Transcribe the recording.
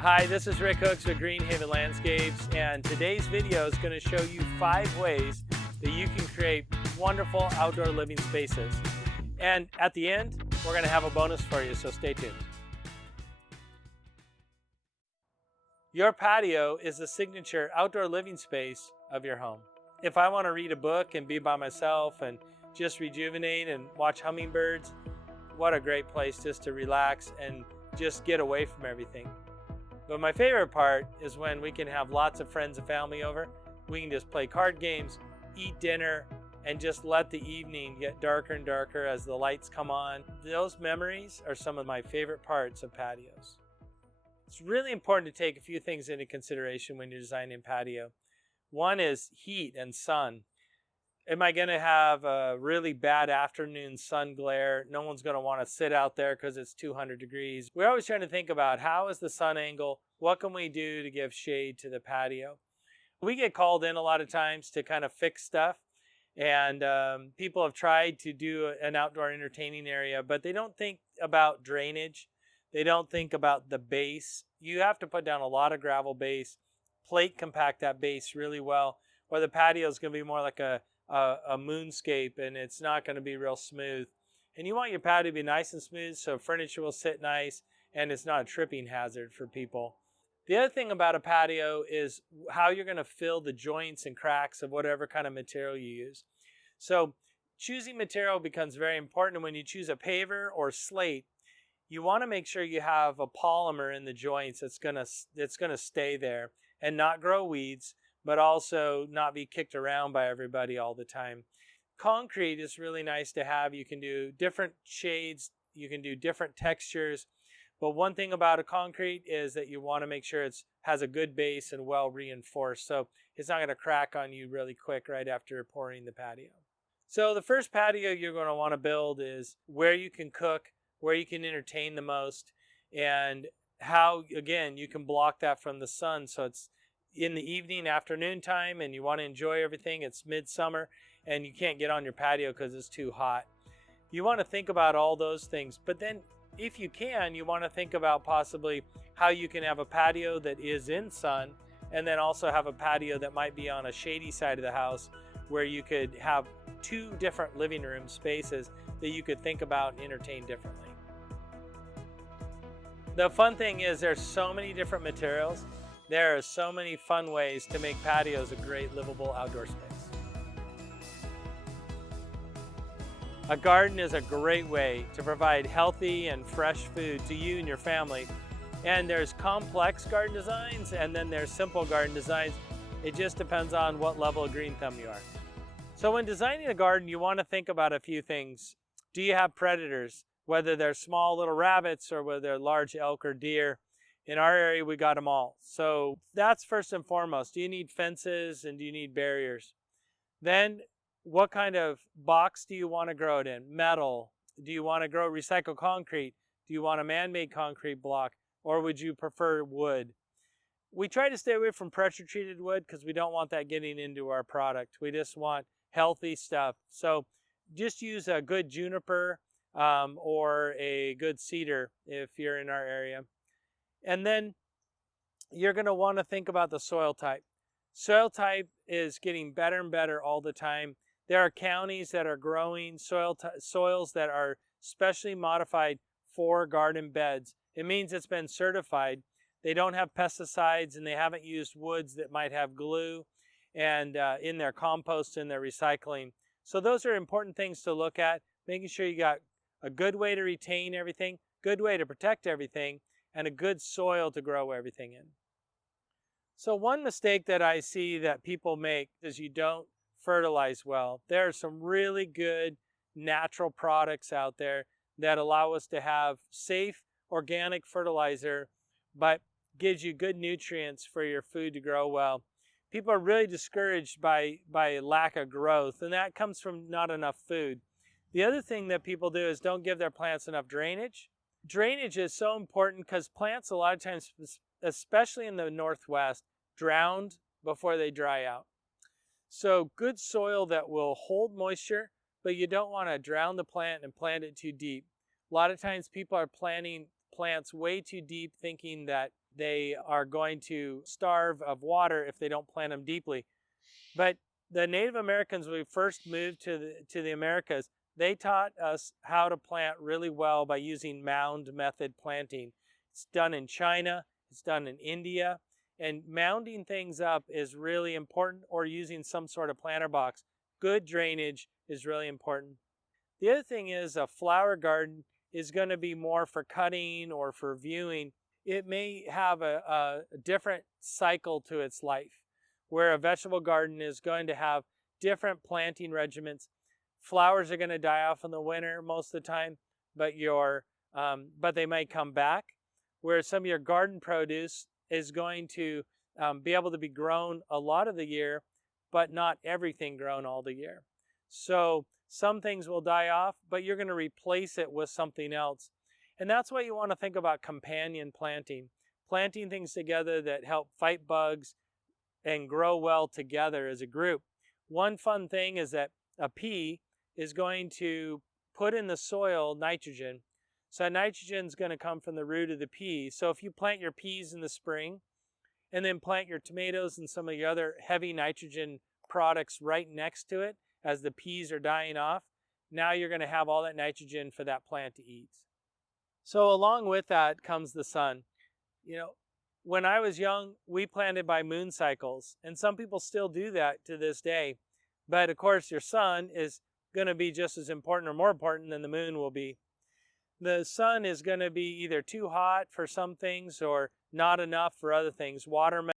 Hi, this is Rick Hooks with Greenhaven Landscapes, and today's video is going to show you 5 ways that you can create wonderful outdoor living spaces. And at the end, we're going to have a bonus for you, so stay tuned. Your patio is the signature outdoor living space of your home. If I want to read a book and be by myself and just rejuvenate and watch hummingbirds, what a great place just to relax and just get away from everything. But my favorite part is when we can have lots of friends and family over. We can just play card games, eat dinner, and just let the evening get darker and darker as the lights come on. Those memories are some of my favorite parts of patios. It's really important to take a few things into consideration when you're designing a patio. One is heat and sun. Am I going to have a really bad afternoon sun glare? No one's going to want to sit out there because it's 200 degrees. We're always trying to think about how is the sun angle? What can we do to give shade to the patio? We get called in a lot of times to kind of fix stuff. And people have tried to do an outdoor entertaining area, but they don't think about drainage. They don't think about the base. You have to put down a lot of gravel base, plate compact that base really well, or the patio is going to be more like a moonscape, and it's not going to be real smooth. And you want your patio to be nice and smooth so furniture will sit nice and it's not a tripping hazard for people. The other thing about a patio is how you're going to fill the joints and cracks of whatever kind of material you use. So choosing material becomes very important. When you choose a paver or slate, you want to make sure you have a polymer in the joints that's going to stay there and not grow weeds, but also not be kicked around by everybody all the time. Concrete is really nice to have. You can do different shades, you can do different textures, but one thing about a concrete is that you want to make sure it has a good base and well reinforced, so it's not going to crack on you really quick right after pouring the patio. So the first patio you're going to want to build is where you can cook, where you can entertain the most, and how, again, you can block that from the sun. So it's in the evening, afternoon time, and you want to enjoy everything. It's midsummer and you can't get on your patio because it's too hot. You want to think about all those things, but then if you can, you want to think about possibly how you can have a patio that is in sun, and then also have a patio that might be on a shady side of the house where you could have 2 different living room spaces that you could think about and entertain differently. The fun thing is there's so many different materials. There are so many fun ways to make patios a great livable outdoor space. A garden is a great way to provide healthy and fresh food to you and your family. And there's complex garden designs, and then there's simple garden designs. It just depends on what level of green thumb you are. So when designing a garden, you want to think about a few things. Do you have predators? Whether they're small little rabbits or whether they're large elk or deer. In our area, we got them all. So that's first and foremost. Do you need fences and do you need barriers? Then what kind of box do you want to grow it in? Metal? Do you want to grow recycled concrete? Do you want a man-made concrete block? Or would you prefer wood? We try to stay away from pressure-treated wood because we don't want that getting into our product. We just want healthy stuff. So just use a good juniper or a good cedar if you're in our area. And then you're going to want to think about the soil type. Soil type is getting better and better all the time. There are counties that are growing soils that are specially modified for garden beds. It means it's been certified. They don't have pesticides and they haven't used woods that might have glue and in their compost and their recycling. So those are important things to look at, making sure you got a good way to retain everything, good way to protect everything, and a good soil to grow everything in. So one mistake that I see that people make is you don't fertilize well. There are some really good natural products out there that allow us to have safe organic fertilizer, but gives you good nutrients for your food to grow well. People are really discouraged by lack of growth, and that comes from not enough food. The other thing that people do is don't give their plants enough drainage. Drainage is so important because plants a lot of times, especially in the Northwest, drown before they dry out. So good soil that will hold moisture, but you don't want to drown the plant and plant it too deep. A lot of times people are planting plants way too deep thinking that they are going to starve of water if they don't plant them deeply. But the Native Americans, when we first moved to the Americas, they taught us how to plant really well by using mound method planting. It's done in China, it's done in India, and mounding things up is really important, or using some sort of planter box. Good drainage is really important. The other thing is, a flower garden is going to be more for cutting or for viewing. It may have a different cycle to its life, where a vegetable garden is going to have different planting regimens. Flowers are going to die off in the winter most of the time, but but they might come back. Whereas some of your garden produce is going to be able to be grown a lot of the year, but not everything grown all the year. So some things will die off, but you're going to replace it with something else. And that's why you want to think about companion planting. Planting things together that help fight bugs and grow well together as a group. One fun thing is that a pea is going to put in the soil nitrogen. So nitrogen is going to come from the root of the pea. So if you plant your peas in the spring and then plant your tomatoes and some of the other heavy nitrogen products right next to it as the peas are dying off, now you're going to have all that nitrogen for that plant to eat. So along with that comes the sun. You know, when I was young, we planted by moon cycles, and some people still do that to this day. But of course, your sun is going to be just as important or more important than the moon will be. The sun is going to be either too hot for some things or not enough for other things. Watermelon